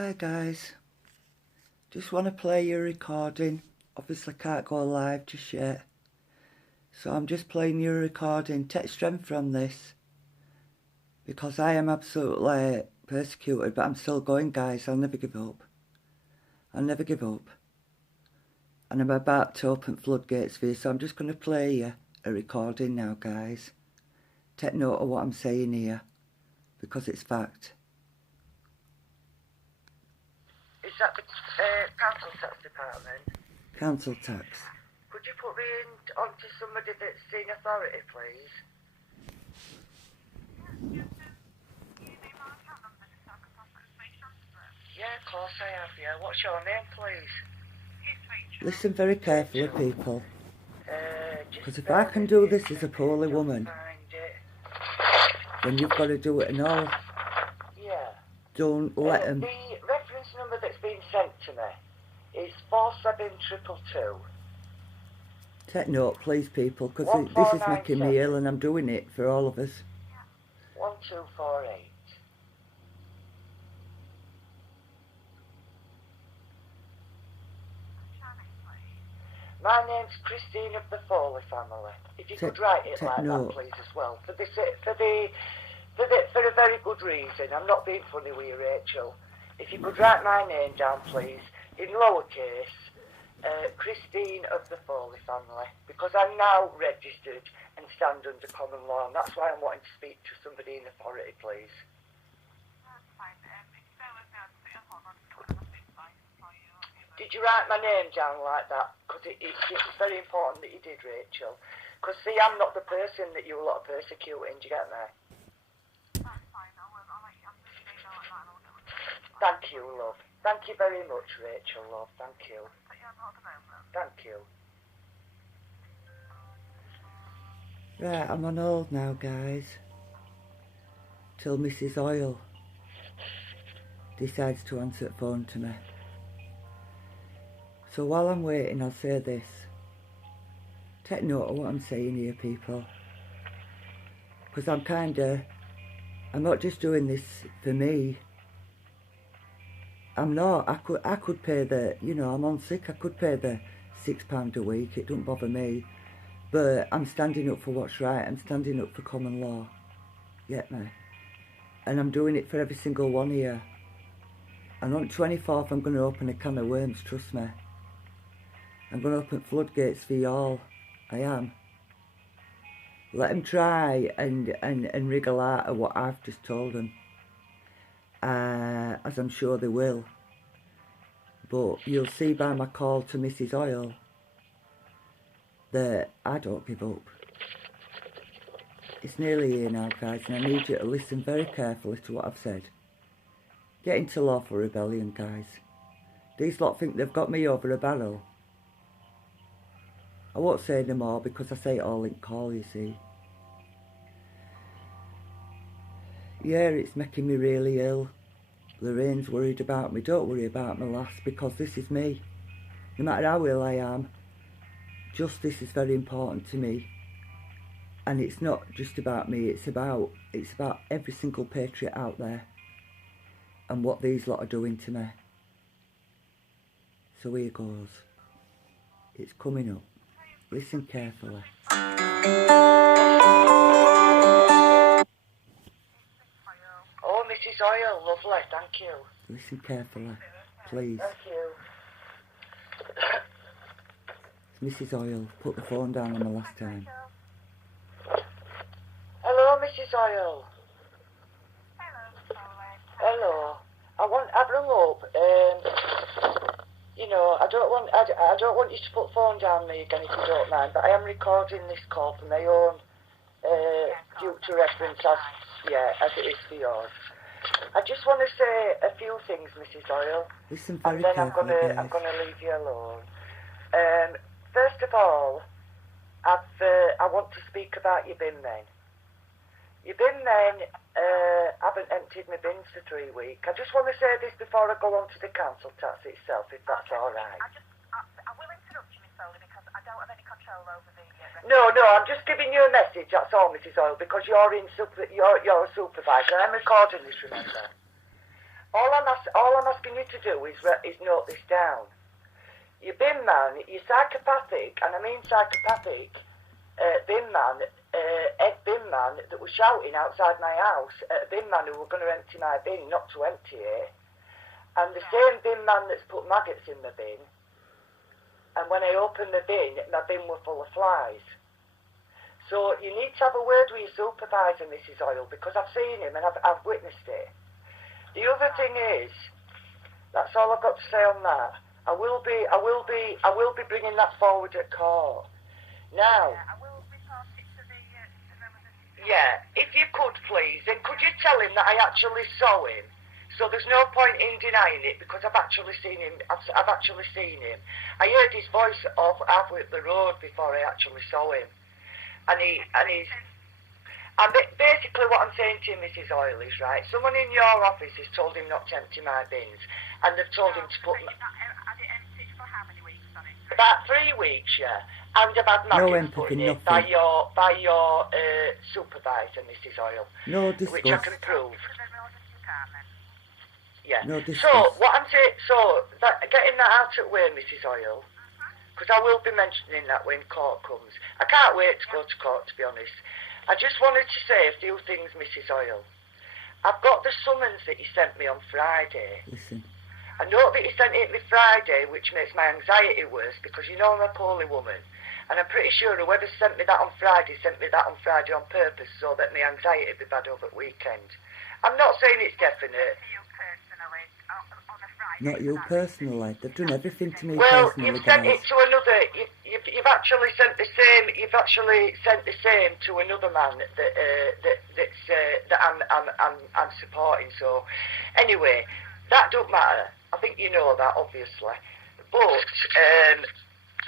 Hi guys, just want to play your recording. Obviously can't go live just yet, so I'm just playing your recording. Take strength from this, because I am absolutely persecuted, but I'm still going guys. I'll never give up. I'll never give up. And I'm about to open floodgates for you, so I'm just going to play you a recording now guys. Take note of what I'm saying here, because it's fact. Is that the council tax department? Council tax. Could you put me onto somebody that's seen authority, please? Yeah, of course I have, yeah. What's your name, please? Listen very carefully, people. Because if I can do this as a poorly woman, then you've got to do it and all. Yeah. Don't let them. The reference number that's been sent to me is 47222. Take note, please, people, because this is making me ill and I'm doing it for all of us. 1248. My name's Christine of the Foley family. If you could write it like that, please, as well. For a very good reason. I'm not being funny with you, Rachel. If you could write my name down, please, in lowercase, Christine of the Foley family, because I'm now registered and stand under common law, and that's why I'm wanting to speak to somebody in authority, please. That's fine. If you bear with me, I'll put you on hold. I'm just going to speak for you. Did you write my name down like that? Because it's very important that you did, Rachel. Because, see, I'm not the person that you a lot of persecuting, do you get me? That's fine. I'll let you, I'm just going to go like that and I'll get it. Thank you, love. Thank you very much, Rachel, love. Thank you. Put you on hold a moment. Thank you. Right, I'm on hold now, guys. Till Mrs. Oil decides to answer the phone to me. So while I'm waiting, I'll say this. Take note of what I'm saying here, people. Because I'm not just doing this for me. I'm not. I could pay the, I'm on sick. I could pay the £6 a week. It don't bother me. But I'm standing up for what's right. I'm standing up for common law. Get me? And I'm doing it for every single one here. And on the 24th, I'm going to open a can of worms, trust me. I'm going to open floodgates for y'all. I am. Let them try and wriggle out of what I've just told them. As I'm sure they will. But you'll see by my call to Mrs. Oil that I don't give up. It's nearly here now, guys, and I need you to listen very carefully to what I've said. Get into lawful rebellion, guys. These lot think they've got me over a barrel. I won't say no more because I say it all in call, you see. Yeah, it's making me really ill. Lorraine's worried about me. Don't worry about me, lass, because this is me. No matter how ill I am, justice is very important to me. And it's not just about me, it's about every single patriot out there. And what these lot are doing to me. So here goes. It's coming up. Listen carefully. Oh, Mrs. Oil, lovely, thank you. Listen carefully, please. Thank you. It's Mrs. Oil. Put the phone down on the last time. Hello, Mrs. Oil. Hello. I've rung up. I don't want you to put phone down me again if you don't mind, but I am recording this call for my own future reference as it is for yours. I just want to say a few things, Mrs. Oil. Listen very and then carefully, I'm gonna leave you alone. First of all, I want to speak about your bin men. Your bin men haven't emptied my bins for 3 weeks. I just want to say this before I go on to the council tax itself, if that's all right. I will interrupt you, Miss Foley, because I don't have any control over the... No, I'm just giving you a message, that's all, Mrs. Oil, because you're a supervisor. I'm recording this, remember. All I'm asking you to do is note this down. Your bin man, you're psychopathic, and I mean psychopathic, bin man, Ed bin man that was shouting outside my house at a bin man who were going to empty my bin, not to empty it. And the same bin man that's put maggots in my bin. And when I opened the bin, my bin were full of flies. So you need to have a word with your supervisor, Mrs. Oil, because I've seen him and I've witnessed it. The other thing is, that's all I've got to say on that. I will be bringing that forward at court. Now. I will report it to the members of the... Yeah, if you could please, then could you tell him that I actually saw him? So there's no point in denying it because I've actually seen him. I've actually seen him. I heard his voice halfway up the road before I actually saw him, and basically what I'm saying to you, Mrs. Oil, is right. Someone in your office has told him not to empty my bins, and they've told him to put. Had it emptied for how many weeks, sorry? About 3 weeks, yeah. And I've had maggots put in it by your supervisor, Mrs. Oil. No discuss. Which I can prove. Yeah. No discuss. So what I'm saying, getting that out of the way, Mrs. Oil, because I will be mentioning that when court comes. I can't wait to go to court, to be honest. I just wanted to say a few things, Mrs. Oil. I've got the summons that he sent me on Friday. Listen. I know that he sent it me Friday, which makes my anxiety worse because you know I'm a poorly woman. And I'm pretty sure whoever sent me that on Friday sent me that on Friday on purpose so that my anxiety would be bad over the weekend. I'm not saying it's definite. Not you personally. They've done everything to me well, personally, you've sent guys. it to another. You've actually sent the same. You've actually sent the same to another man that I'm supporting. So, anyway, that don't matter. I think you know that, obviously. But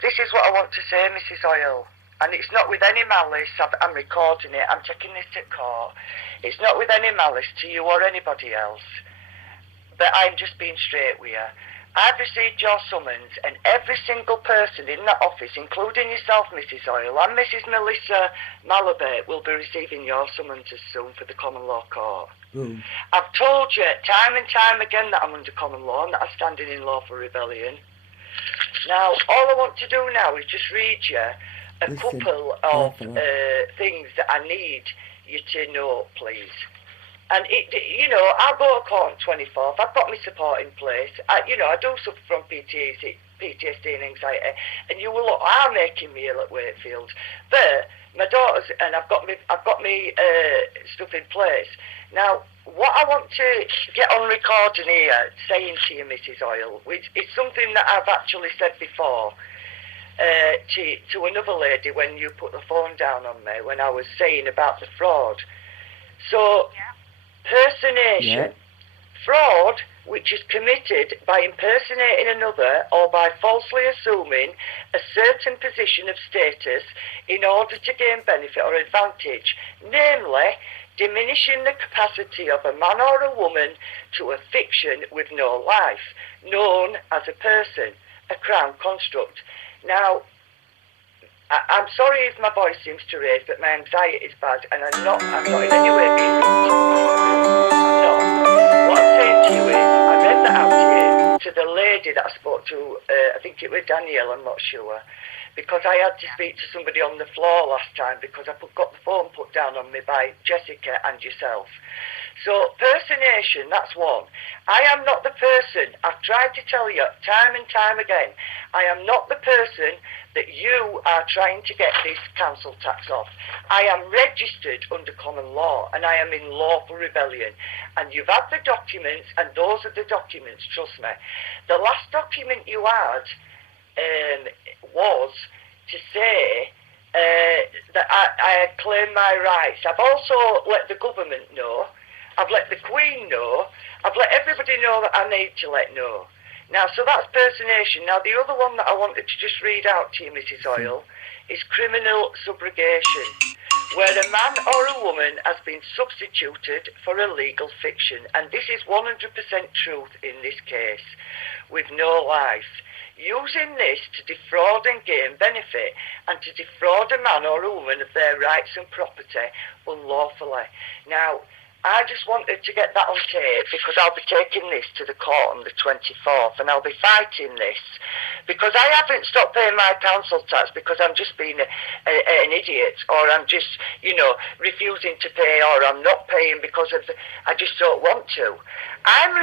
this is what I want to say, Mrs. Oil, and it's not with any malice. I'm recording it. I'm taking this to court. It's not with any malice to you or anybody else. But I'm just being straight with you. I've received your summons, and every single person in that office, including yourself, Mrs. Oil, and Mrs. Melissa Malaby, will be receiving your summonses soon for the common law court. Ooh. I've told you time and time again that I'm under common law and that I'm standing in lawful rebellion. Now, all I want to do now is just read you a couple of things that I need you to know, please. And, I'll go to court on 24th. I've got my support in place. I do suffer from PTSD and anxiety. And you are making me ill at Wakefield. But my daughters, and I've got me stuff in place. Now, what I want to get on recording here, saying to you, Mrs. Oil, which is something that I've actually said before to another lady when you put the phone down on me, when I was saying about the fraud. So... Yeah. Personation, fraud, which is committed by impersonating another or by falsely assuming a certain position of status in order to gain benefit or advantage, namely, diminishing the capacity of a man or a woman to a fiction with no life, known as a person, a crown construct. Now, I'm sorry if my voice seems to raise, but my anxiety is bad, and I'm not in any way being rude. I'm not. What I'm saying to you is, I read that out to you, to the lady that I spoke to, I think it was Danielle, I'm not sure, because I had to speak to somebody on the floor last time because I got the phone put down on me by Jessica and yourself. So, personation, that's one. I am not the person, I've tried to tell you time and time again, I am not the person that you are trying to get this council tax off. I am registered under common law and I am in lawful rebellion. And you've had the documents, and those are the documents, trust me. The last document you had was to say that I had claimed my rights. I've also let the government know, I've let the Queen know, I've let everybody know that I need to let know. Now, so that's personation. Now, the other one that I wanted to just read out to you, Mrs. Oil, is criminal subrogation, where a man or a woman has been substituted for a legal fiction. And this is 100% truth in this case, with no life. Using this to defraud and gain benefit, and to defraud a man or a woman of their rights and property unlawfully. Now, I just wanted to get that on tape because I'll be taking this to the court on the 24th and I'll be fighting this because I haven't stopped paying my council tax because I'm just being an idiot or I'm just, refusing to pay or I'm not paying because I just don't want to. I'm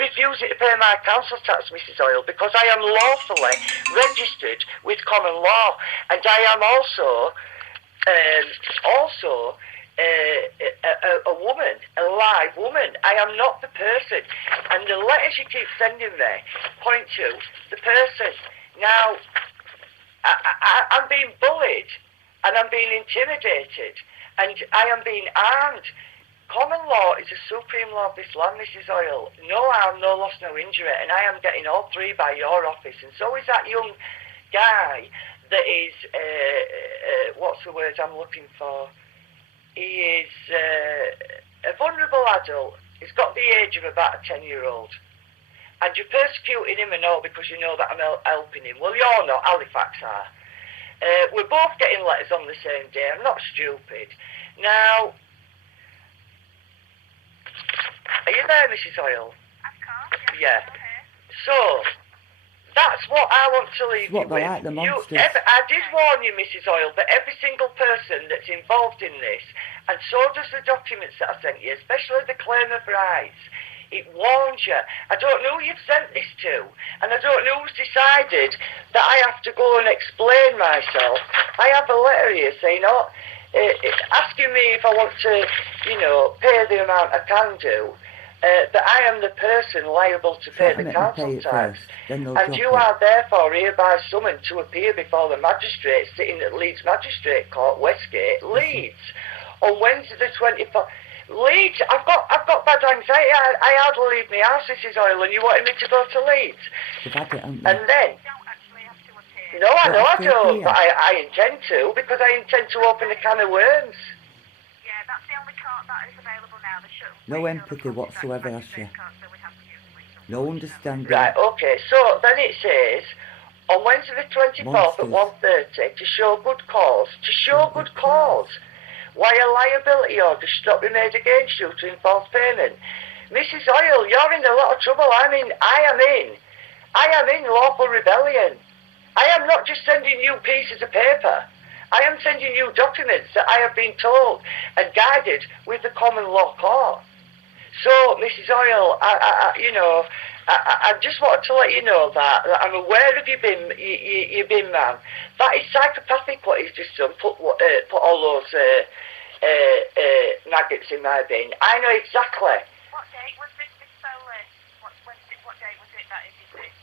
refusing to pay my council tax, Mrs. Oil, because I am lawfully registered with common law and I am also a woman, a live woman. I am not the person. And the letters you keep sending me point to the person. Now, I'm being bullied and I'm being intimidated and I am being armed. Common law is the supreme law of this land, Mrs. Oil. No harm, no loss, no injury. And I am getting all three by your office. And so is that young guy that is, what's the word I'm looking for? He is a vulnerable adult. He's got the age of about a 10-year-old. And you're persecuting him and all because you know that I'm helping him. Well, you're not. Halifax are. We're both getting letters on the same day. I'm not stupid. Now, are you there, Mrs. Oil? Of course, Yeah. Okay. So, that's what I want to leave What you they with. like, the monsters. I did warn you, Mrs. Oil, that every single person that's involved in this, and so does the documents that I sent you, especially the claim of rights, it warns you. I don't know who you've sent this to, and I don't know who's decided that I have to go and explain myself. I have a letter here saying, asking me if I want to, pay the amount I can do. That I am the person liable to pay the council tax, and you are therefore hereby summoned to appear before the magistrate sitting at Leeds Magistrate Court, Westgate, Leeds, on Wednesday the 24th. Leeds, I've got bad anxiety. I hardly leave my house, Mrs. Oil, and you wanted me to go to Leeds. And then, You don't actually have to appear. no, I know I don't, Here. but I intend to because I intend to open a can of worms. Yeah, that's the only court that is available now. No empathy whatsoever, Asha. No understanding. Right, okay, so then it says, on Wednesday the 24th at Monsters. 1:30, to show good cause, why a liability order should not be made against you to enforce payment. Mrs. Oil, you're in a lot of trouble. I am in lawful rebellion. I am not just sending you pieces of paper. I am sending you documents that I have been told and guided with the common law court. So, Mrs. Oil, I just wanted to let you know that I'm aware of your bin man. That is psychopathic what he's just done. Put all those maggots in my bin. I know exactly. What date was this solely? What date was it that he did this?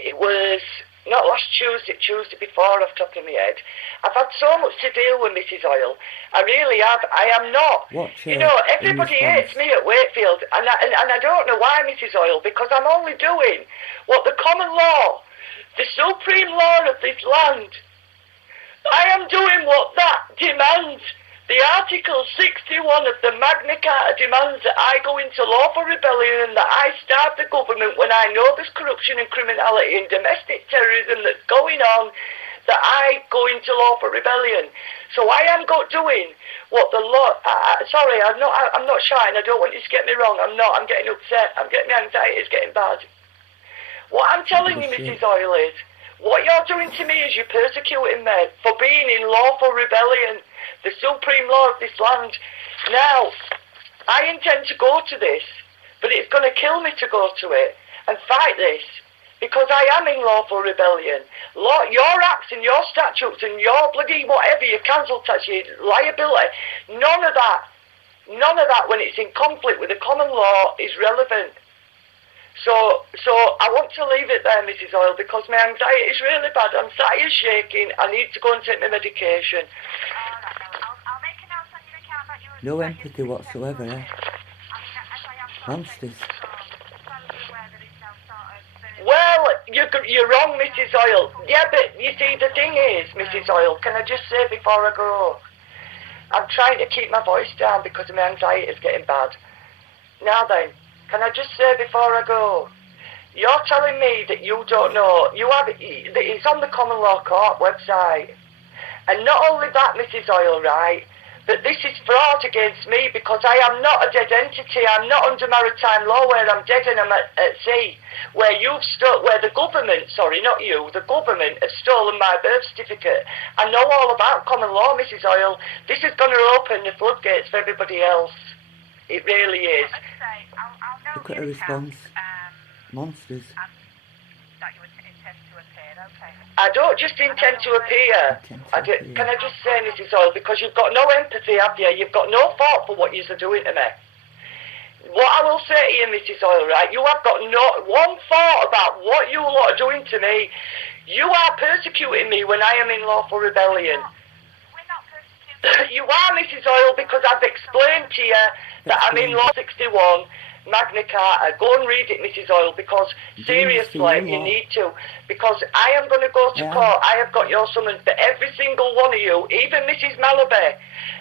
It was not last Tuesday before off the top of my head. I've had so much to deal with, Mrs. Oil. I really have. I am not. Everybody hates me at Wakefield, and I don't know why, Mrs. Oil, because I'm only doing what the common law, the supreme law of this land, I am doing what that demands. The Article 61 of the Magna Carta demands that I go into lawful rebellion and that I starve the government when I know there's corruption and criminality and domestic terrorism that's going on, that I go into lawful rebellion. So I am doing what the law... sorry, I'm not shouting. I don't want you to get me wrong. I'm not. I'm getting upset. My anxiety is getting bad. What I'm telling you, Mrs. Oil, is what you're doing to me is you're persecuting me for being in lawful rebellion. The supreme law of this land. Now, I intend to go to this, but it's going to kill me to go to it and fight this because I am in lawful rebellion. Your acts and your statutes and your bloody whatever, your council tax, your liability, none of that when it's in conflict with the common law is relevant. So I want to leave it there, Mrs. Oil, because my anxiety is really bad. I'm sat here shaking. I need to go and take my medication. I'll make a note on your account that you were... No empathy whatsoever, eh? Monsters. Well, you're wrong, Mrs. Oil. Yeah, but you see, the thing is, Mrs. Oil, can I just say before I go, I'm trying to keep my voice down because my anxiety is getting bad. Now then, can I just say before I go, you're telling me that you don't know, it's on the Common Law Court website. And not only that, Mrs. Oil, right, But this is fraud against me because I am not a dead entity. I'm not under maritime law where I'm dead and I'm at sea. Where the government, sorry, not you, the government has stolen my birth certificate. I know all about common law, Mrs. Oil. This is going to open the floodgates for everybody else. It really is. Like I say, I'll note Look at your her account, response. Monsters. and that you intend to appear, okay? I don't just intend to appear. Can I just say, Mrs. Oil, because you've got no empathy, have you? You've got no thought for what you're doing to me. What I will say to you, Mrs. Oil, right, you have got not one thought about what you lot are doing to me. You are persecuting me when I am in lawful rebellion. We're not persecuting. You are, Mrs. Oil, because I've explained to you that I'm in Law 61, Magna Carta. Go and read it, Mrs. Oil, because seriously, you need to. Because I am going to go to court. I have got your summons for every single one of you, even Mrs. Malaby,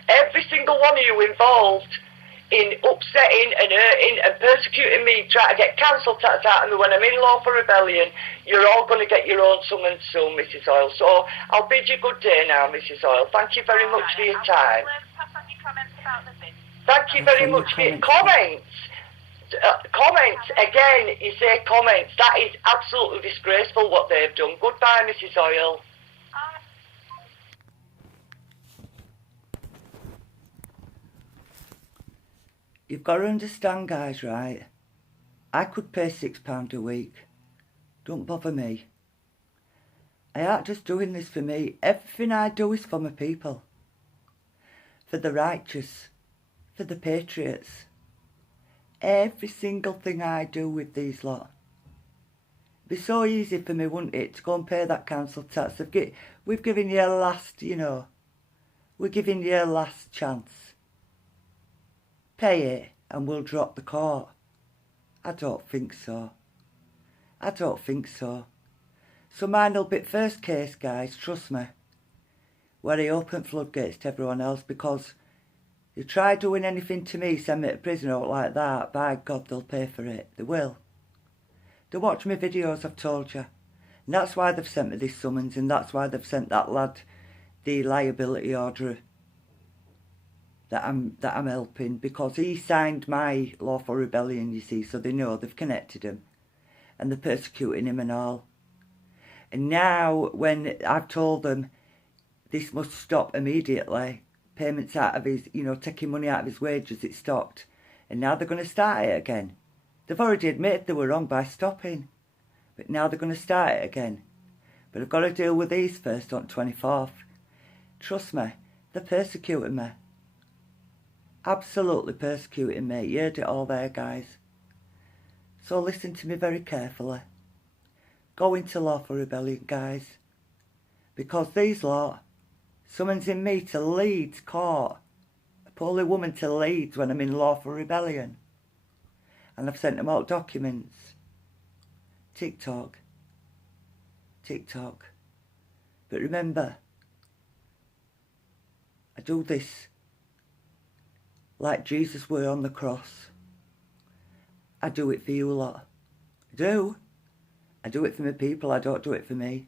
every single one of you involved in upsetting and hurting and persecuting me, trying to get council tax out of me when I'm in lawful rebellion. You're all going to get your own summons soon, Mrs. Oil. So I'll bid you good day now, Mrs. Oil. Thank you very much for your time. Pass on your comments about the bid. Thank you very much for your comments. Comments, again, you say comments. That is absolutely disgraceful what they've done. Goodbye, Mrs. Oil. You've got to understand, guys, right? I could pay £6 a week. Don't bother me. I aren't just doing this for me. Everything I do is for my people. For the righteous. For the patriots. Every single thing I do with these lot. It'd be so easy for me, wouldn't it, to go and pay that council tax. We've given you a last, we're giving you a last chance. Pay it and we'll drop the court. I don't think so. I don't think so. So mine'll be first case, guys, trust me. Where I open floodgates to everyone else, because you try doing anything to me, send me to prison out like that, by God, they'll pay for it. They will. They watch my videos, I've told you. And that's why they've sent me this summons, and that's why they've sent that lad the liability order that I'm helping, because he signed my lawful rebellion, you see, so they know they've connected him. And they're persecuting him and all. And now, when I've told them this must stop immediately, payments out of his, taking money out of his wages, it stopped. And now they're going to start it again. They've already admitted they were wrong by stopping. But now they're going to start it again. But I've got to deal with these first on 24th. Trust me, they're persecuting me. Absolutely persecuting me. You heard it all there, guys. So listen to me very carefully. Go into lawful rebellion, guys. Because these lot, someone's in me to Leeds court. A poorly woman to Leeds when I'm in lawful rebellion. And I've sent them out documents. TikTok. But remember, I do this like Jesus were on the cross. I do it for you lot. I do. I do it for my people. I don't do it for me.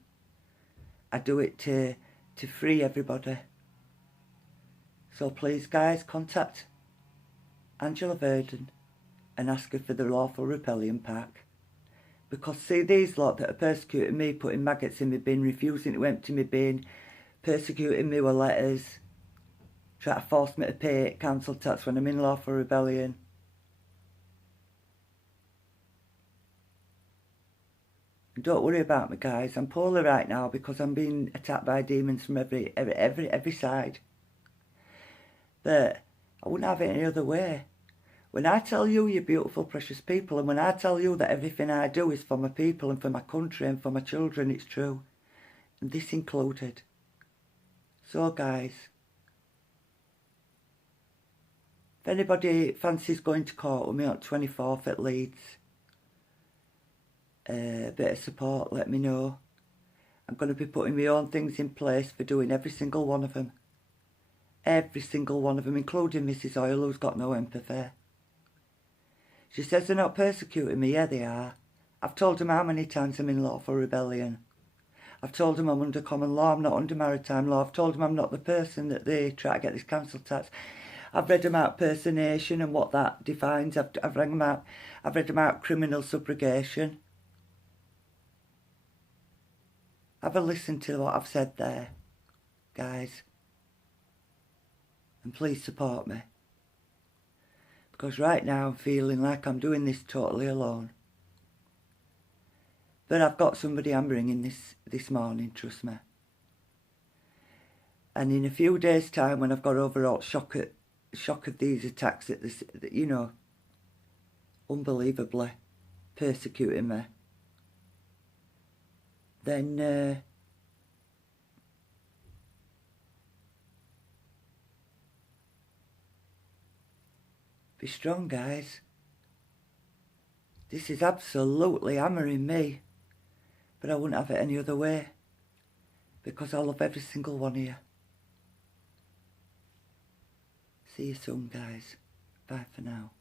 I do it to free everybody. So please, guys, contact Angela Verdon and ask her for the lawful rebellion pack. Because see, these lot that are persecuting me, putting maggots in my bin, refusing to empty my bin, persecuting me with letters, try to force me to pay council tax when I'm in lawful rebellion. And don't worry about me, guys. I'm poorly right now because I'm being attacked by demons from every side. But I wouldn't have it any other way. When I tell you, you beautiful, precious people, and when I tell you that everything I do is for my people and for my country and for my children, it's true. And this included. So, guys, if anybody fancies going to court with me on 24th at Leeds, a bit of support, let me know. I'm going to be putting my own things in place for doing every single one of them. Every single one of them, including Mrs. Oil, who's got no empathy. She says they're not persecuting me. Yeah, they are. I've told them how many times I'm in lawful rebellion. I've told them I'm under common law, I'm not under maritime law. I've told them I'm not the person that they try to get this council tax. I've read them out personation and what that defines. I've read them out. I've read them out criminal subrogation. Have a listen to what I've said there, guys. And please support me. Because right now I'm feeling like I'm doing this totally alone. But I've got somebody I'm bringing this morning, trust me. And in a few days' time, when I've got over all shock of these attacks at this, you know, unbelievably persecuting me, then be strong, guys. This is absolutely hammering me. But I wouldn't have it any other way. Because I love every single one of you. See you soon, guys. Bye for now.